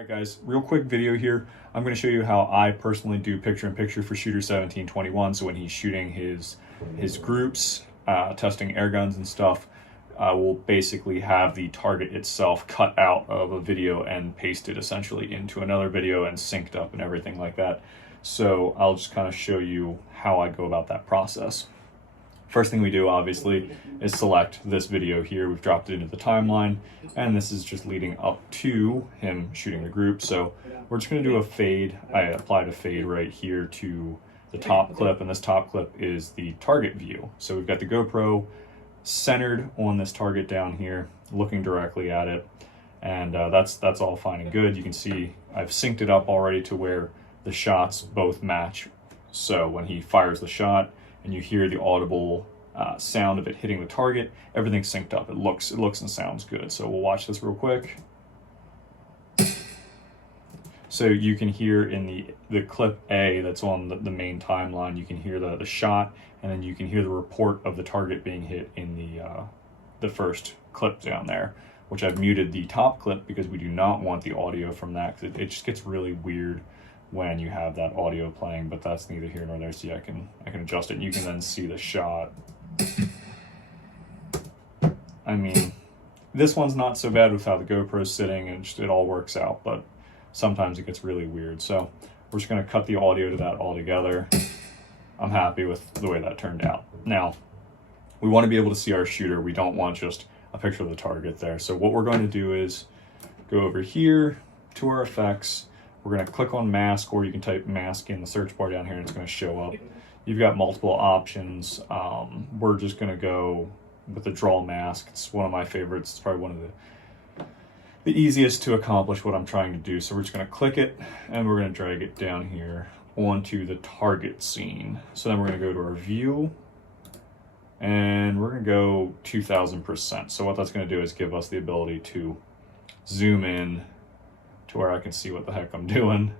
Alright guys, real quick video here. I'm going to show you how I personally do picture-in-picture for shooter 1721. So when he's shooting his groups, testing air guns and stuff, I will basically have the target itself cut out of a video and pasted essentially into another video and synced up and everything like that. So I'll just kind of show you how I go about that process. First thing we do, obviously, is select this video here. We've dropped it into the timeline, and this is just leading up to him shooting the group. So we're just going to do a fade. I applied a fade right here to the top clip, and this top clip is the target view. So we've got the GoPro centered on this target down here, looking directly at it, and that's all fine and good. You can see I've synced it up already to where the shots both match. So when he fires the shot, and you hear the audible sound of it hitting the target, everything's synced up. It looks and sounds good. So we'll watch this real quick. So you can hear in the clip A that's on the main timeline, you can hear the shot, and then you can hear the report of the target being hit in the first clip down there, which I've muted the top clip because we do not want the audio from that, because it just gets really weird when you have that audio playing, but that's neither here nor there. See, I can adjust it, and you can then see the shot. I mean, this one's not so bad with how the GoPro's sitting, and it all works out, but sometimes it gets really weird. So we're just gonna cut the audio to that altogether. I'm happy with the way that turned out. Now, we wanna be able to see our shooter. We don't want just a picture of the target there. So what we're going to do is go over here to our effects. We're going to click on mask, or you can type mask in the search bar down here and it's going to show up. You've got multiple options. We're just going to go with the draw mask. It's one of my favorites. It's probably one of the easiest to accomplish what I'm trying to do. So we're just going to click it, and we're going to drag it down here onto the target scene. So then we're going to go to our view, and we're going to go 2000%. So what that's going to do is give us the ability to zoom in to where I can see what the heck I'm doing.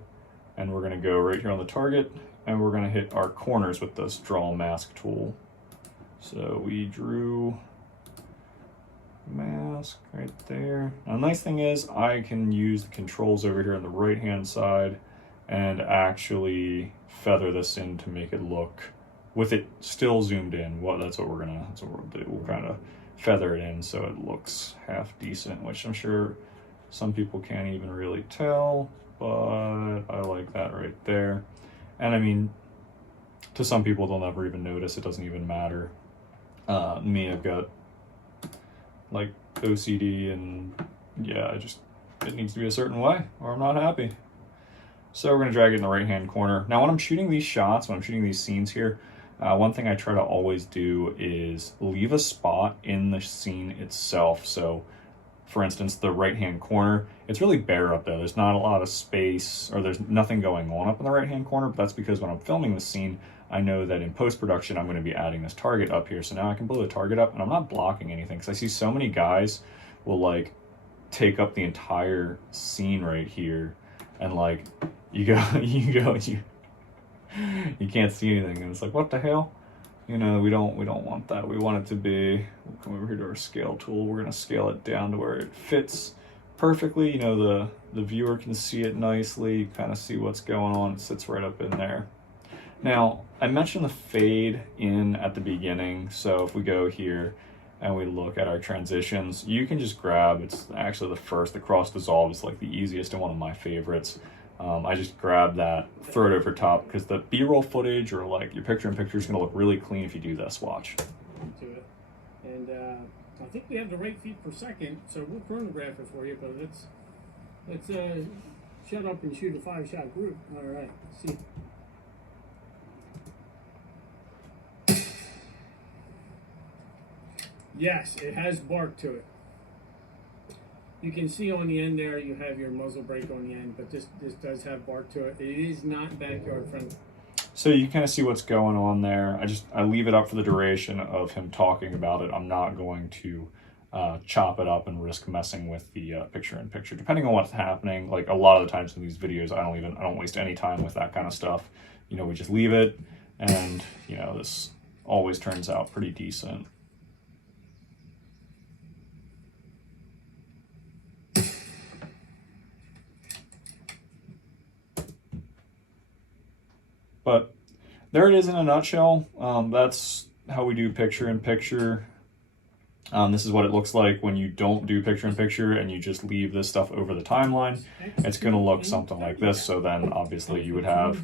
And we're going to go right here on the target, and we're going to hit our corners with this draw mask tool. So we drew mask right there. Now, the nice thing is I can use the controls over here on the right hand side and actually feather this in to make it look, with it still zoomed in. That's what we'll do. We'll kind of feather it in so it looks half decent, which I'm sure some people can't even really tell, but I like that right there. And I mean, to some people, they'll never even notice. It doesn't even matter. Me, I've got like OCD, and yeah, it needs to be a certain way or I'm not happy. So we're gonna drag it in the right-hand corner. Now, when I'm shooting these shots, when I'm shooting these scenes here, one thing I try to always do is leave a spot in the scene itself. So for instance, the right-hand corner, it's really bare up there. There's not a lot of space, or there's nothing going on up in the right-hand corner, but that's because when I'm filming the scene, I know that in post-production, I'm gonna be adding this target up here. So now I can blow the target up, and I'm not blocking anything, because I see so many guys will like take up the entire scene right here, and like, you can't see anything, and it's like, what the hell? You know, we don't want that. We want it to be, we'll come over here to our scale tool. We're gonna scale it down to where it fits perfectly. You know, the viewer can see it nicely, kind of see what's going on. It sits right up in there. Now, I mentioned the fade in at the beginning. So if we go here and we look at our transitions, you can just grab, it's actually the cross dissolve is like the easiest and one of my favorites. I just grab that, throw it over top, because the B-roll footage or like your picture-in-picture is going to look really clean if you do this. Watch. To it. And I think we have the right feet per second, so we'll chronograph it for you, but let's shut up and shoot a 5-shot group. All right, let's see. Yes, it has bark to it. You can see on the end there, you have your muzzle brake on the end, but this does have bark to it. It is not backyard friendly. So you kind of see what's going on there. I leave it up for the duration of him talking about it. I'm not going to chop it up and risk messing with the picture-in-picture. Depending on what's happening, like a lot of the times in these videos, I don't waste any time with that kind of stuff. You know, we just leave it, and you know, this always turns out pretty decent. But there it is in a nutshell. That's how we do picture-in-picture. This is what it looks like when you don't do picture-in-picture and you just leave this stuff over the timeline. It's going to look something like this. So then obviously you would have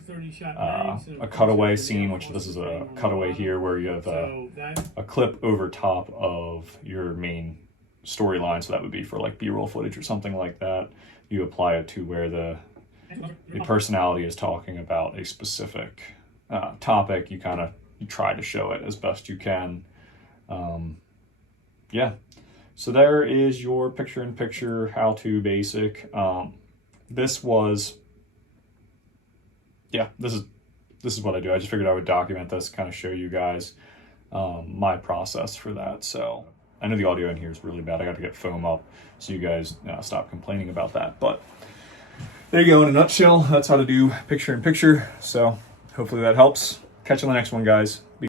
a cutaway scene, which this is a cutaway here where you have a clip over top of your main storyline. So that would be for like B-roll footage or something like that. You apply it to where the personality is talking about a specific topic. You try to show it as best you can. Yeah, so there is your picture-in-picture how-to basic. This is what I do. I just figured I would document this, kind of show you guys my process for that. So I know the audio in here is really bad. I got to get foam up so you guys stop complaining about that. But there you go in a nutshell. That's how to do picture-in-picture. So hopefully that helps. Catch you on the next one, guys.